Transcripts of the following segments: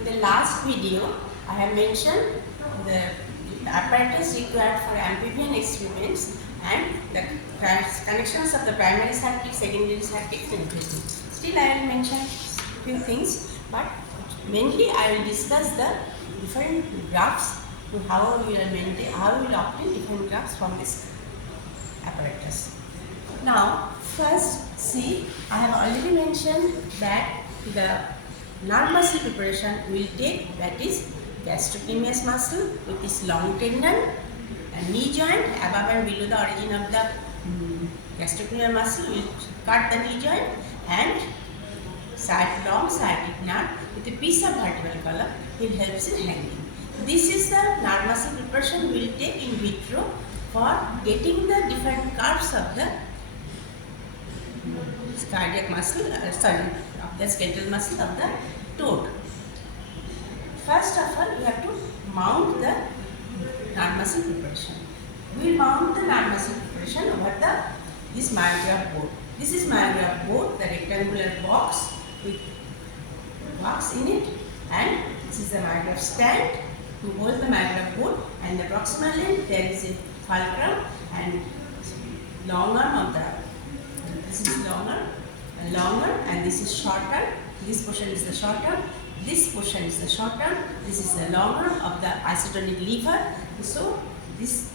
In the last video, I have mentioned the apparatus required for amphibian experiments and the connections of the primary circuit, secondary circuits and everything. Still I will mention few things, but mainly I will discuss the different graphs to how we will obtain different graphs from this apparatus. Now, first see, I have already mentioned that the nerve muscle preparation will take, that is gastrocnemius muscle with its long tendon and knee joint above and below the origin of the gastrocnemius muscle will cut the knee joint, and long sciatic nerve with a piece of vertebral column will help in hanging. This is the nerve muscle preparation we will take in vitro for getting the different curves of the cardiac muscle, of the skeletal muscle of the toad. First of all, we have to mount the nerve muscle preparation. We will mount the nerve muscle preparation over this myograph board. This is myograph board, the rectangular box with box in it, and this is the myograph stand to hold the myograph board, and the proximal end there is a fulcrum and long arm of the, this is long arm, and this is short arm. This portion is the short arm, this portion is the short arm, this is the long arm of the isotonic lever. So this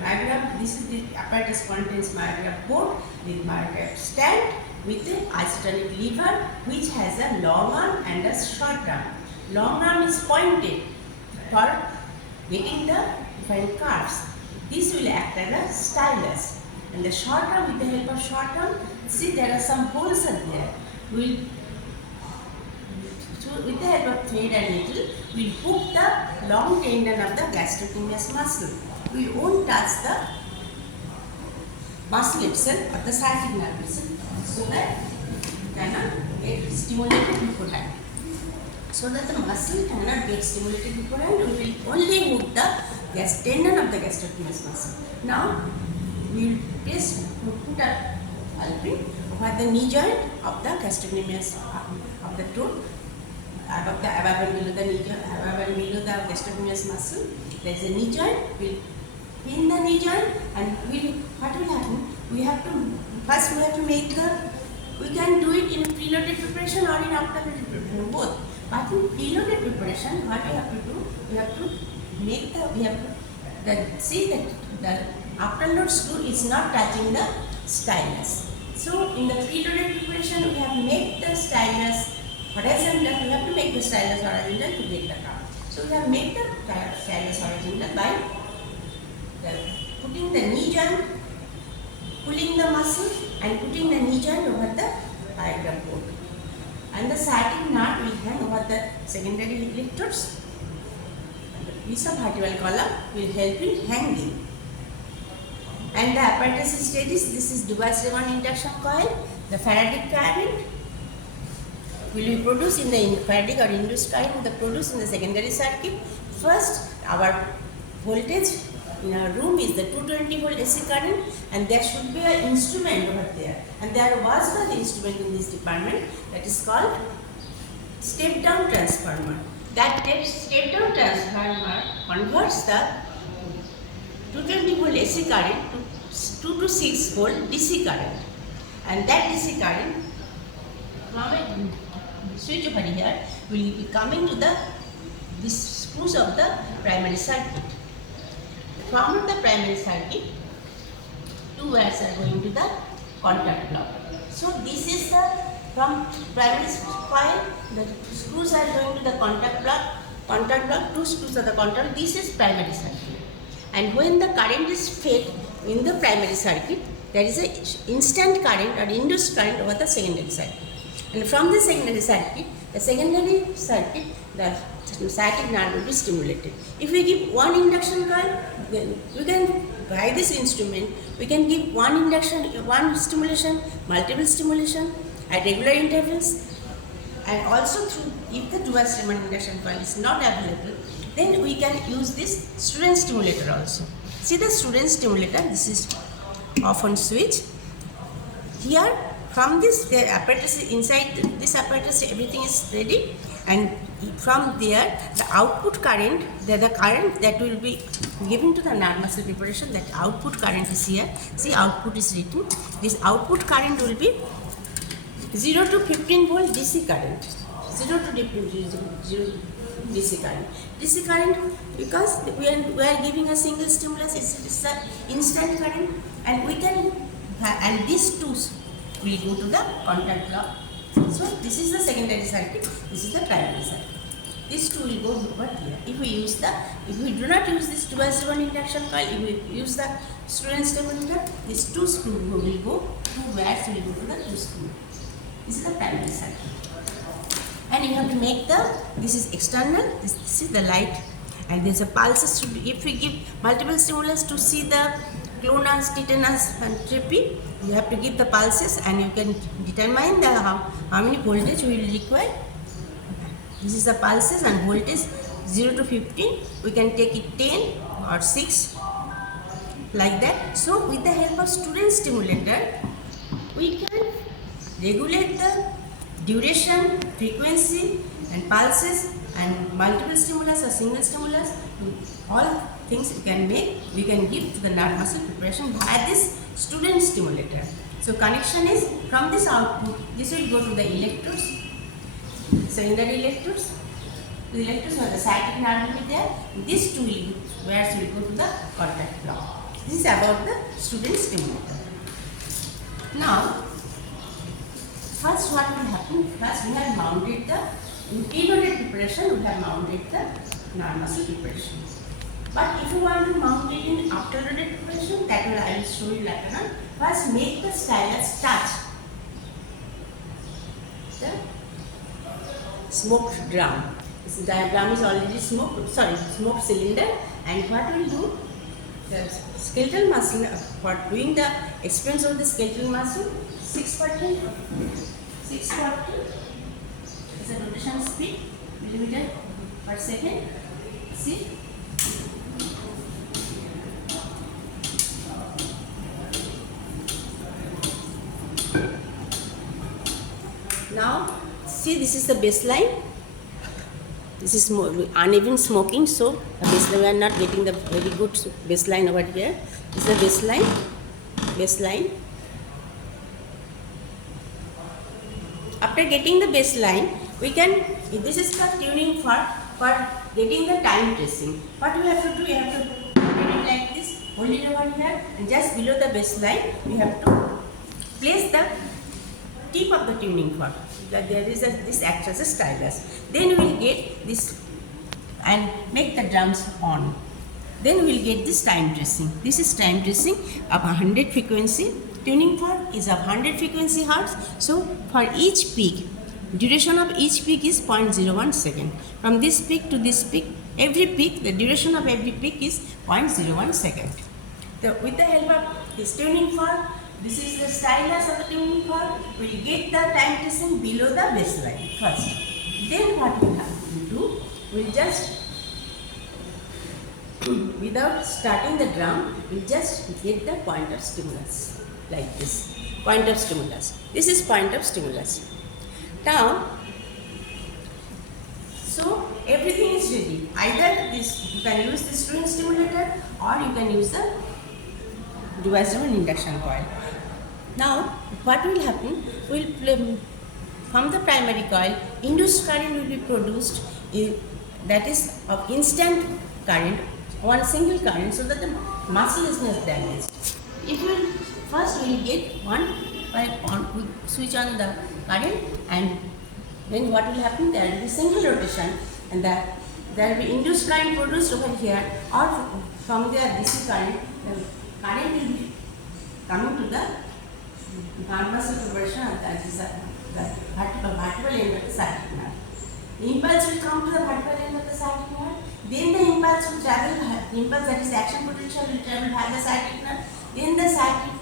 myograph, this is the apparatus contains myograph board with myograph stand with the isotonic lever which has a long arm and a short arm. Long arm is pointed for getting the different curves. This will act as a stylus, and the short arm, with the help of short arm, see there are some holes are there. With the help of thread and needle, we will hook the long tendon of the gastrocnemius muscle. We won't touch the muscle itself or the sciatic nerve itself, so that it cannot get stimulated beforehand. So that the muscle cannot get stimulated beforehand, we will only hook the tendon of the gastrocnemius muscle. Now we will put a pin over the knee joint of the gastrocnemius of the toad, above and below the knee joint, above and below the gastrocnemius muscle. There is a knee joint. We will pin the knee joint, and what will happen? We have to make the. We can do it in preloaded preparation or in afterloaded preparation, both. But in preloaded preparation, what we have to do? We have to make see that the afterload screw is not touching the stylus. So in the preloaded preparation, we have made the stylus horizontal. We have to make the stylus horizontal to get the curve. So we have made the stylus horizontal by putting the knee joint, pulling the muscle, and putting the knee joint over the myograph board. And the sciatic nerve will hang over the secondary electrodes. The piece of vertebral column will help in hanging. And the apparatus is steady. This is Dubas-Raymond induction coil. The Faraday current will be produced in the Faraday or induced current will be produced in the secondary circuit. First, our voltage in our room is the 220 volt AC current, and there should be an instrument over there. And there was the instrument in this department that is called step down transformer. That step down transformer converts the 220 volt AC current to 2 to 6 volt DC current, and that DC current from a switch over here will be coming to this screws of the primary circuit. From the primary circuit, two wires are going to the contact block. So this is the from primary coil, the screws are going to the contact block, two screws are the contact. This is primary circuit. And when the current is fed in the primary circuit, there is an instant current or induced current over the secondary circuit. And from the secondary circuit, the sciatic nerve will be stimulated. If we give one induction coil, then we can, by this instrument, we can give one stimulation, multiple stimulation at regular intervals, and also through, if the Dubas-Raymond induction coil is not available, then we can use this student stimulator also. See the student stimulator, this is off on switch. Here from this, the apparatus inside this apparatus, everything is ready, and from there the output current, the current that will be given to the nerve muscle preparation, that output current is here. See, output is written. This output current will be 0 to 15 volt DC current. 0 to 0 DC current. DC current, because we are giving a single stimulus, it's an instant current, and we can and these two will go to the contact block. So this is the secondary circuit, this is the primary circuit. These two will go over here. If we do not use this 2/1 induction coil, if we use the student stimulator, these two screws will go, two wires will go to the two screws. This is the primary circuit. And you have to make this is external, this is the light, and there is a pulses. If we give multiple stimulus to see the clonus, tetanus and trippy, you have to give the pulses, and you can determine how many voltage we will require. This is the pulses, and voltage 0 to 15, we can take it 10 or 6 like that. So with the help of student stimulator, we can regulate the duration, frequency and pulses, and multiple stimulus or single stimulus. All things we can give to the nerve muscle preparation by this student stimulator. So connection is from this output, this will go to the electrodes, secondary electrodes. The electrodes or the sciatic nerve will be there. These two wires will go to the contact block. This is about the student stimulator. Now, first what will happen? First we have mounted the, in preloaded preparation we have mounted the nerve muscle preparation. But if you want to mount it in afterloaded preparation, that will I will show you later on. First make the stylus touch the smoked drum. This drum is already smoked cylinder, and what we will do, the skeletal muscle, for doing the expense of the skeletal muscle, 640 is the rotation speed, millimeter per second. See, now see, this is the baseline. This is uneven smoking, so the baseline, we are not getting the very good baseline over here. This is the baseline. After getting the baseline, we can, this is the tuning for getting the time tracing. What we have to do, we have to put it like this, hold it over here, and just below the baseline, we have to place the tip of the tuning fork. That there is this acts as a stylus. Then we will get this and make the drums on. Then we will get this time tracing. This is time tracing of 100 frequency. Tuning fork is of 100 frequency hertz. So for each peak, duration of each peak is 0.01 second. From this peak to this peak, every peak, the duration of every peak is 0.01 second. So with the help of this tuning fork, this is the stylus of the tuning fork, we will get the time tracing below the baseline first. Then what we have to do, we will just, without starting the drum, we just get the point of stimulus like this. Point of stimulus. This is point of stimulus. Now, so everything is ready. Either this, you can use the student stimulator, or you can use the device-driven induction coil. Now, what will happen? From the primary coil, induced current will be produced, that is of instant current, one single current, so that the muscle is not damaged. If you first we will get we switch on the current, and then what will happen? There will be single rotation, and there will be induced current produced over here, or from there DC current, the current will be coming to the nerve muscle preparation, and that is the vertebral end of the sciatic nerve. The impulse will come to the vertebral end of the sciatic nerve. Then the impulse will travel, that is the action potential will travel via the sciatic nerve. Then the sciatic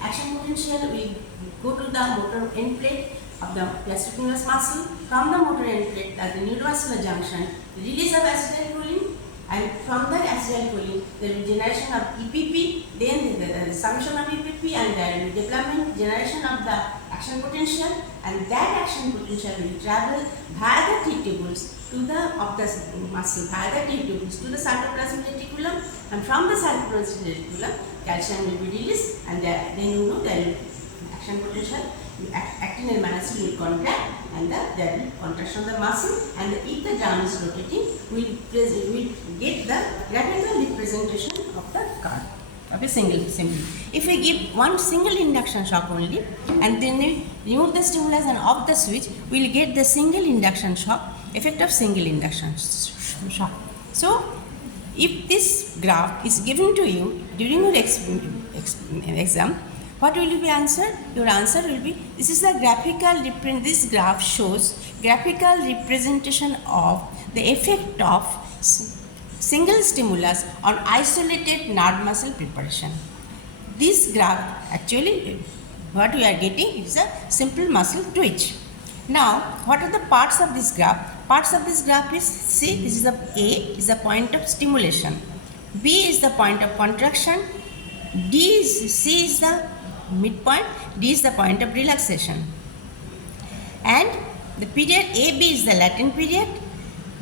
action potential will go to the motor end plate of the gastrocnemius muscle. From the motor end plate at the neuromuscular junction, release of acetylcholine, and from that acetylcholine there will be generation of EPP, then the summation of EPP, and there will be development, generation of the action potential, and that action potential will travel via the tubules to the of the muscle via the tubules to the cytoplasmic reticulum, and from the cytoplasmic reticulum calcium will be released, and then you know the action potential acting in myosin will contract, and there will contraction of the muscle, and if the drum is rotating, we will get the graphical representation of the curve of a single symbol. If we give one single induction shock only, and then we remove the stimulus and off the switch, we will get the single induction shock, effect of single induction shock. So, if this graph is given to you during your exam, what will be answered? Your answer will be, this is the graphical this graph shows graphical representation of the effect of single stimulus on isolated nerve muscle preparation. This graph actually, what we are getting is a simple muscle twitch. Now, what are the parts of this graph? Parts of this graph is, see, this is the A is the point of stimulation, B is the point of contraction, C is the midpoint, D is the point of relaxation, and the period AB is the latent period,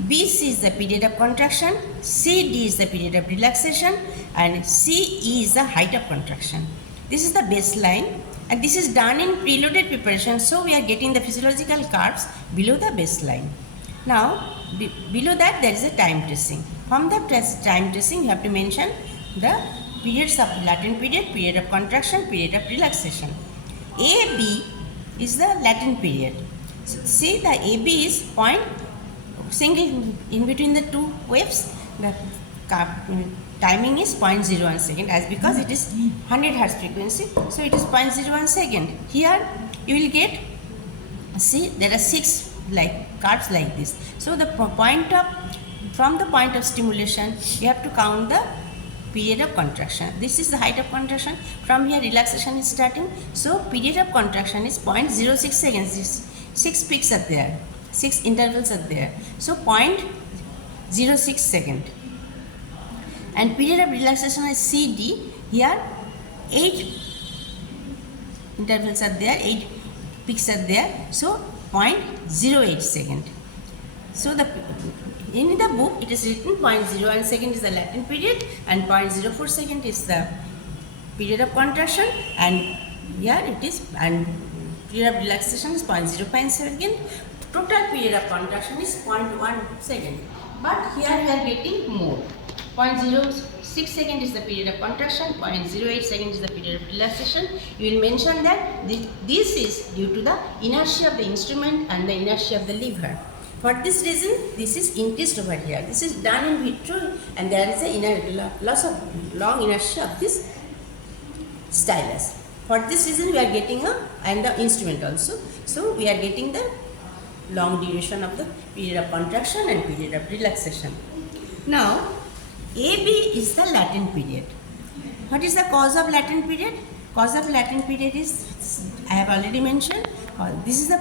BC is the period of contraction, CD is the period of relaxation, and CE is the height of contraction. This is the baseline, and this is done in preloaded preparation, so we are getting the physiological curves below the baseline. Now, below that there is a time tracing. From the time tracing, you have to mention the periods of latent period, period of contraction, period of relaxation. AB is the latent period. So, see, the AB is point single in between the two waves. The timing is 0.01 second, as because it is 100 Hz frequency, so it is 0.01 second. Here you will get, see, there are 6 like curves like this. So the point of, from the point of stimulation, you have to count the period of contraction. This is the height of contraction. From here relaxation is starting. So period of contraction is 0.06 seconds. This 6 peaks are there, 6 intervals are there. So 0.06 second. And period of relaxation is CD. Here 8 intervals are there, 8 peaks are there. So 0.08 second. So in the book it is written 0.01 second is the latent period and 0.04 second is the period of contraction, and here it is, and period of relaxation is 0.05 second. Total period of contraction is 0.1 second. But here we are getting more. 0.06 second is the period of contraction, 0.08 second is the period of relaxation. You will mention that this is due to the inertia of the instrument and the inertia of the lever. For this reason, this is increased over here. This is done in vitro, and there is a loss of long inertia of this stylus. For this reason, we are getting and the instrument also. So we are getting the long duration of the period of contraction and period of relaxation. Now, AB is the latent period. What is the cause of latent period? Cause of latent period is, I have already mentioned, this is the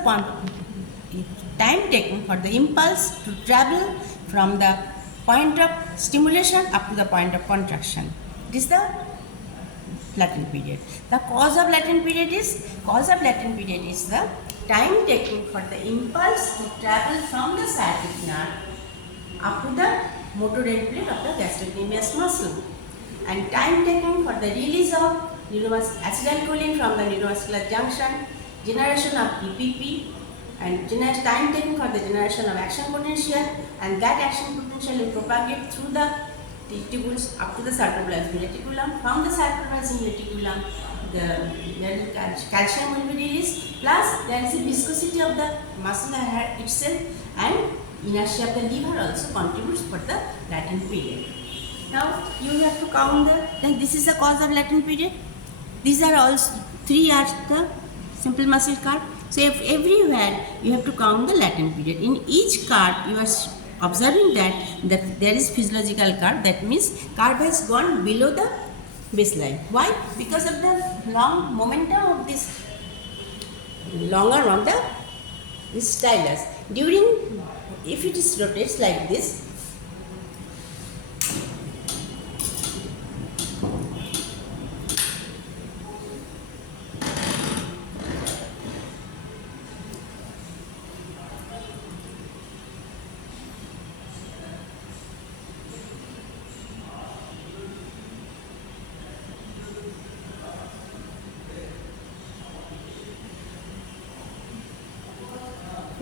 time taken for the impulse to travel from the point of stimulation up to the point of contraction. It is the latent period. The cause of latent period is the time taken for the impulse to travel from the sciatic nerve up to the motor end plate of the gastrocnemius muscle, and time taken for the release of acetylcholine from the neuromuscular junction, generation of DPP, and time taken for the generation of action potential, and that action potential will propagate through the tubules up to the cytoplasmic reticulum. From the cytoplasmic reticulum, the calcium will be released, plus there is a viscosity of the muscle head itself, and inertia of the lever also contributes for the latent period. Now you have to count then this is the cause of latent period. These are all 3 are the simple muscle curve. So if everywhere you have to count the latent period. In each curve you are observing that there is physiological curve. That means curve has gone below the baseline. Why? Because of the long momentum of this longer on this stylus. During, if it is rotates like this,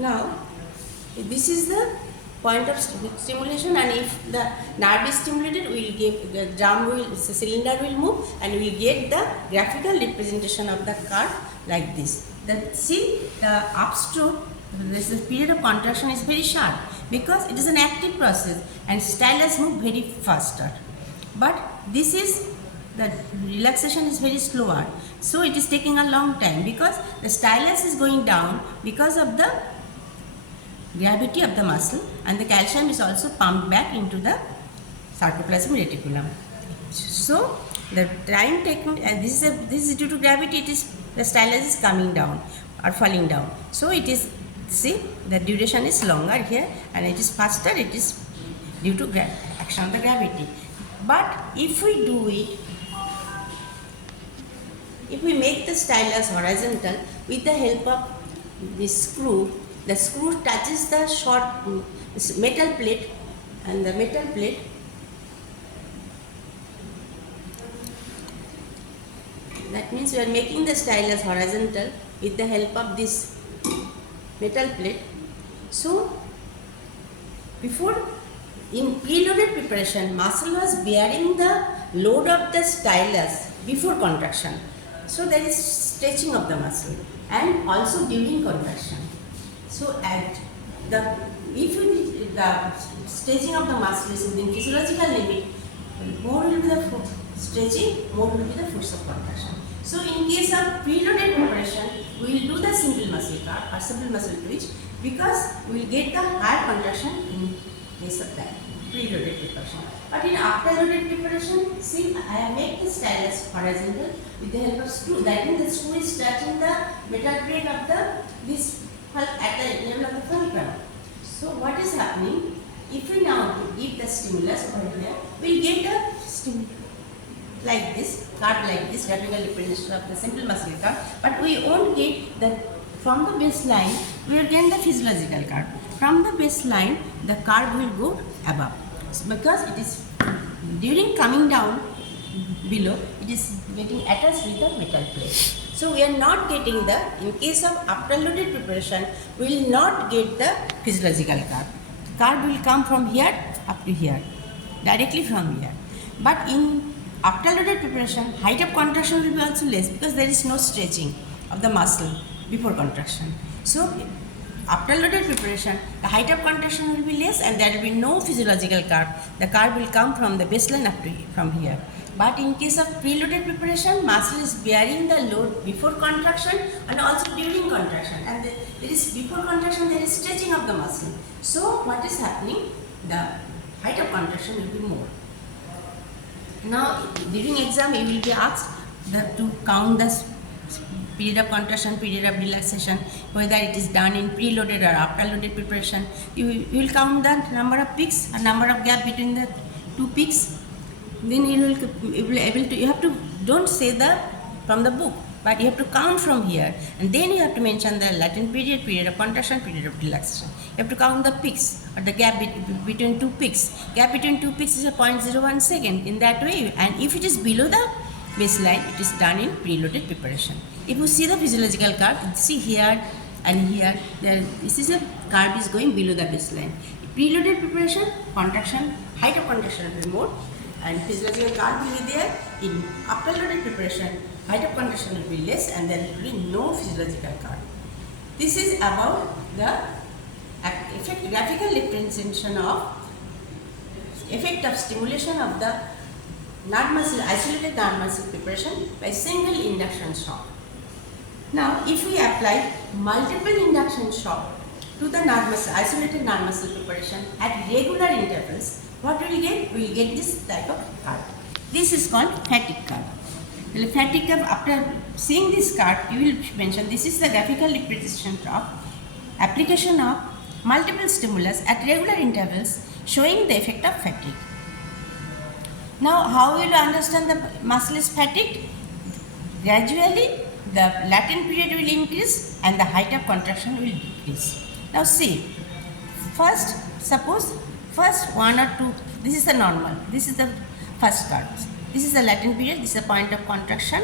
Now, this is the point of stimulation, and if the nerve is stimulated, we will get the drum will, the cylinder will move, and we will get the graphical representation of the curve like this. See the upstroke, this period of contraction is very sharp because it is an active process and stylus move very faster. But this is the relaxation is very slower, so it is taking a long time because the stylus is going down because of the gravity of the muscle, and the calcium is also pumped back into the sarcoplasmic reticulum. So the time taken, and this is due to gravity, it is the stylus is coming down or falling down. So it is, see, the duration is longer here and it is faster, it is due to action of the gravity. But if we do it, if we make the stylus horizontal with the help of this screw, the screw touches the short metal plate, and the metal plate that means we are making the stylus horizontal with the help of this metal plate. So before, in preloaded preparation, muscle was bearing the load of the stylus before contraction. So there is stretching of the muscle and also during contraction. So at the stretching of the muscle is within physiological limit, more will be the stretching, more will be the force of contraction. So in case of preloaded preparation, we will do the simple muscle curve or simple muscle twitch because we will get the higher contraction in case of that preloaded preparation. But in afterloaded preparation, see, I have made the stylus horizontal with the help of screw. That means the screw is touching the metal plate of this at the level of the fulcrum. So what is happening? If we now give the stimulus over here, we will get a stimulus like this, curve like this, graphical representation of the simple muscle curve. But we won't get the, from the baseline, we will get the physiological curve. From the baseline, the curve will go above because it is during coming down below, it is getting attached with the metal plate. So we are not getting the, in case of afterloaded preparation, we will not get the physiological curve. Curve will come from here up to here, directly from here. But in afterloaded preparation, height of contraction will be also less because there is no stretching of the muscle before contraction. So afterloaded preparation, the height of contraction will be less and there will be no physiological curve. The curve will come from the baseline up to from here. But in case of preloaded preparation, muscle is bearing the load before contraction and also during contraction. And there is, before contraction, there is stretching of the muscle. So what is happening? The height of contraction will be more. Now, during exam, you will be asked to count the period of contraction, period of relaxation, whether it is done in preloaded or afterloaded preparation. You will count the number of peaks and number of gap between the two peaks. Then you will be able to, you have to, don't say the from the book, but you have to count from here, and then you have to mention the latent period, period of contraction, period of relaxation. You have to count the peaks or the gap between two peaks. Gap between two peaks is a 0.01 second. In that way, and if it is below the baseline, it is done in preloaded preparation. If you see the physiological curve, see here and here, this is a curve is going below the baseline. Preloaded preparation, contraction, height of contraction will be more, and physiological curve will be there. In afterloaded preparation, height of contraction will be less and there will be no physiological curve. This is about the graphical representation of effect of stimulation of the nerve muscle, isolated nerve muscle preparation by single induction shock. Now, if we apply multiple induction shock to the nerve muscle, isolated nerve muscle preparation at regular intervals, what will we get? We will get this type of curve. This is called fatigue curve. The fatigue curve, after seeing this curve, you will mention this is the graphical representation of application of multiple stimulus at regular intervals showing the effect of fatigue. Now, how will you understand the muscle is fatigued? Gradually, the latent period will increase and the height of contraction will decrease. Now, see, first, suppose first one or two, this is the normal, this is the first curve. This is the latent period, this is the point of contraction,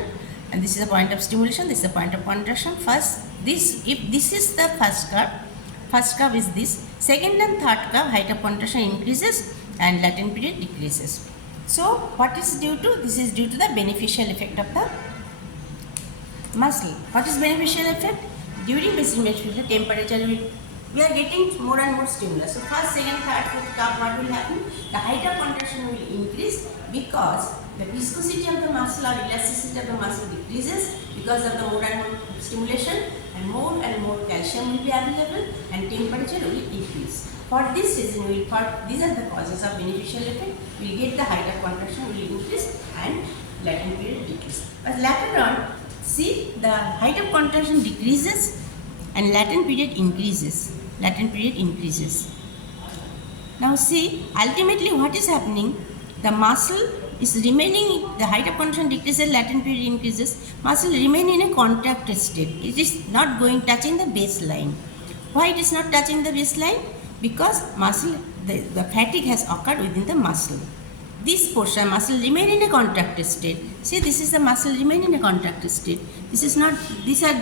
and this is the point of stimulation, this is the point of contraction. First, if this is the first curve, First curve is this. Second and third curve, height of contraction increases and latent period decreases. So what is due to? This is due to the beneficial effect of the muscle. What is beneficial effect? During basic the temperature we are getting more and more stimulus. So first, second, third, fourth curve, what will happen? The height of contraction will increase because the viscosity of the muscle or elasticity of the muscle decreases because of the more and more stimulation, and more calcium will be available and temperature will increase. For this reason, these are the causes of beneficial effect. We will get the height of contraction will increase and latent period decrease. But later on, see, the height of contraction decreases and latent period increases. Now see, ultimately what is happening? The muscle is remaining, the height of contraction decreases, latent period increases, muscle remain in a contracted state. It is not touching the baseline. Why it is not touching the baseline? Because muscle, the fatigue has occurred within the muscle. This portion muscle remain in a contracted state. See, this is the muscle remain in a contracted state. This is not, these are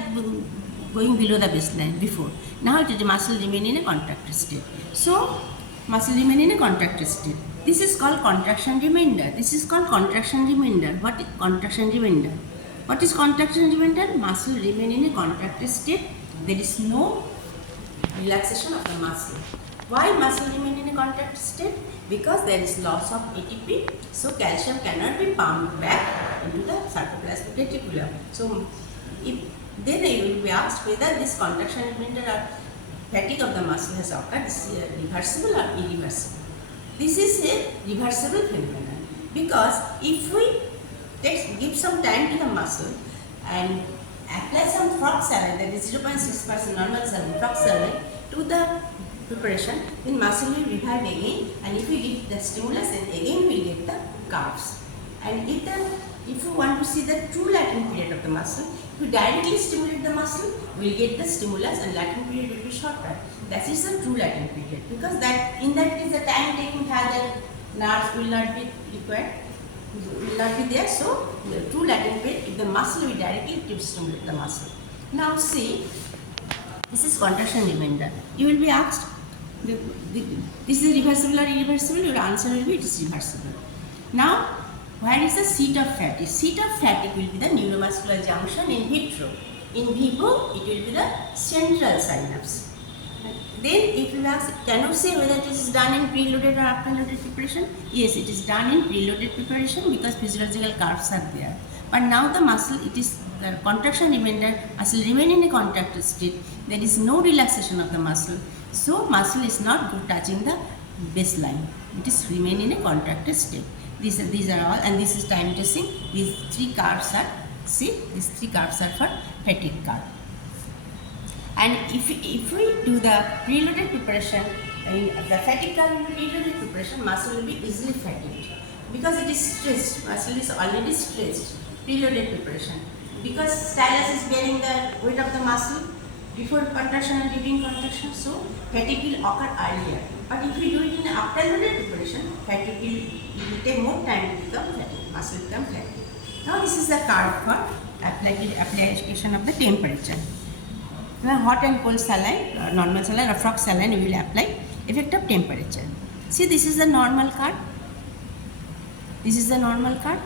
going below the baseline before. Now it is the muscle remain in a contracted state. So, muscle remain in a contracted state. This is called contraction remainder. What is contraction remainder? What is contraction remainder? Muscle remain in a contracted state. There is no relaxation of the muscle. Why muscle remain in a contracted state? Because there is loss of ATP, so calcium cannot be pumped back into the sarcoplasmic reticulum. So, then you will be asked whether this contraction remainder or fatigue of the muscle has occurred. This is reversible or irreversible. This is a reversible phenomenon because if we give some time to the muscle and apply some frog saline, that is 0.6% normal saline, frog saline to the preparation, then muscle will revive again, and if we give the stimulus, then again we get the curves. And if you want to see the true latent period of the muscle, if you directly stimulate the muscle, we will get the stimulus and latent period will be shorter. That is the true latent period, because in that case the time taking further nerves will not be required, will not be there. So the true latent period, if the muscle we directly stimulate the muscle. Now see, this is contraction remainder. You will be asked, this is reversible or irreversible? Your answer will be it is reversible. Now, where is the seat of fatigue? Seat of fatigue will be the neuromuscular junction in vitro. In vivo, it will be the central synapse. Then if you ask, can you say whether it is done in preloaded or afterloaded preparation? Yes, it is done in preloaded preparation because physiological curves are there. But now the muscle, it is the contraction remainder, muscle remain in a contracted state. There is no relaxation of the muscle. So muscle is not touching the baseline. It is remain in a contracted state. These are all, and this is time tracing. These three curves are, see, these three curves are for fatigue curve. And if we do the preloaded preparation, the fatigue curve in preloaded preparation, muscle will be easily fatigued because it is stressed. Muscle is already stressed. Preloaded preparation, because stylus is bearing the weight of the muscle before contraction and during contraction, so fatigue will occur earlier. But if we do it in afterloaded preparation, fatigue will take more time to become fatigued. Muscle become fatigued. Now this is the curve for application of the temperature. Hot and cold saline, normal saline or frog saline, we will apply effect of temperature. See, this is the normal curve. This is the normal curve.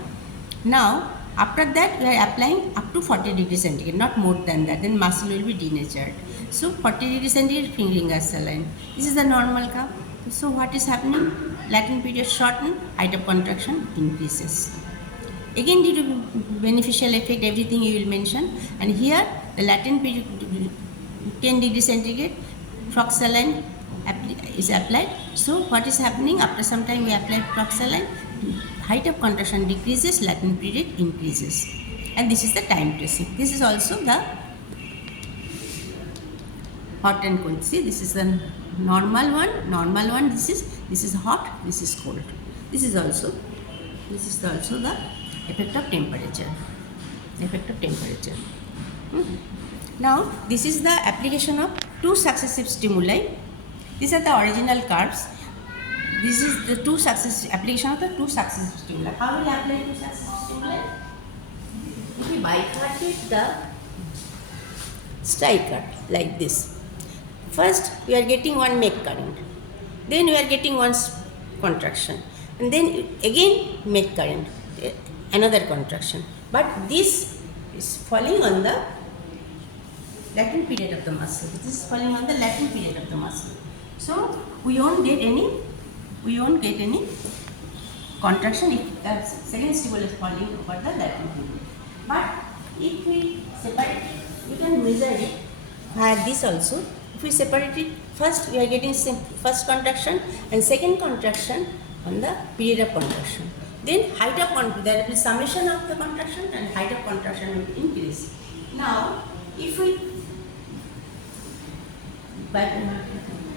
Now, after that, we are applying up to 40 degrees centigrade, not more than that. Then muscle will be denatured. So, 40 degrees centigrade fingering as saline. This is the normal curve. So, what is happening? Latent period shorten, height of contraction increases. Again, due to beneficial effect, everything you will mention. And here, the latent period 10 degrees centigrade, frog saline is applied. So, what is happening? After some time, we apply frog saline. Height of contraction decreases, latent period increases, and this is the time tracing. This is also the hot and cold. See, this is the normal one. This is hot. This is cold. This is also the effect of temperature. Now, this is the application of two successive stimuli. These are the original curves. This is the application of the two successive stimuli. How will we apply two successive stimuli? If we bifurcate the striker like this. First we are getting one make current, then we are getting one contraction, and then again make current, another contraction, but this is falling on the latent period of the muscle. This is falling on the latent period of the muscle. So we won't get any contraction if the second stimulus is falling over the latent period. But if we separate it, we can measure it via this also. If we separate it, first we are getting first contraction and second contraction on the period of contraction. Then height of there will be summation of the contraction and height of contraction will increase. Now, if we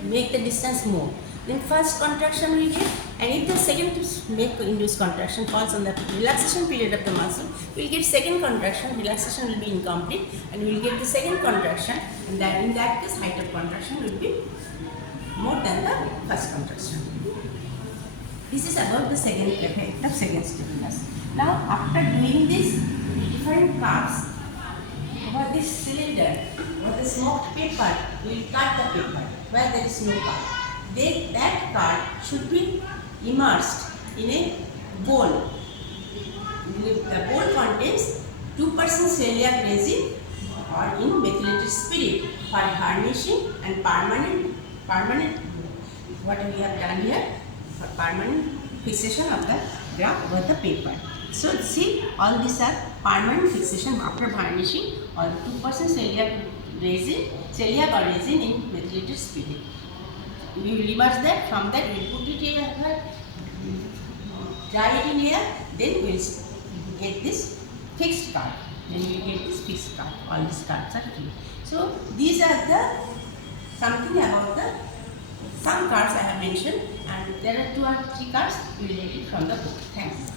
make the distance more, then first contraction we get, and if the second make induced contraction falls on the relaxation period of the muscle, we will get second contraction, relaxation will be incomplete, and we will get the second contraction, and that in that case height of contraction will be more than the first contraction. This is about the second effect of second stimulus. Now after doing this, different curves over this cylinder or the smoked paper, we will cut the paper where there is no cut. Then that card should be immersed in a bowl. The bowl contains 2% celiac resin or in methylated spirit for varnishing and permanent what we have done here, for permanent fixation of the graph over the paper. So see, all these are permanent fixation after varnishing or 2% celiac or resin in methylated spirit. We will immerse that. From that we will put it here, dry it in here, then we will get this fixed card. Then we will get this fixed card. All these cards are clear. So these are the something about the some cards I have mentioned, and there are 2 or 3 cards we will get it from the book. Thanks.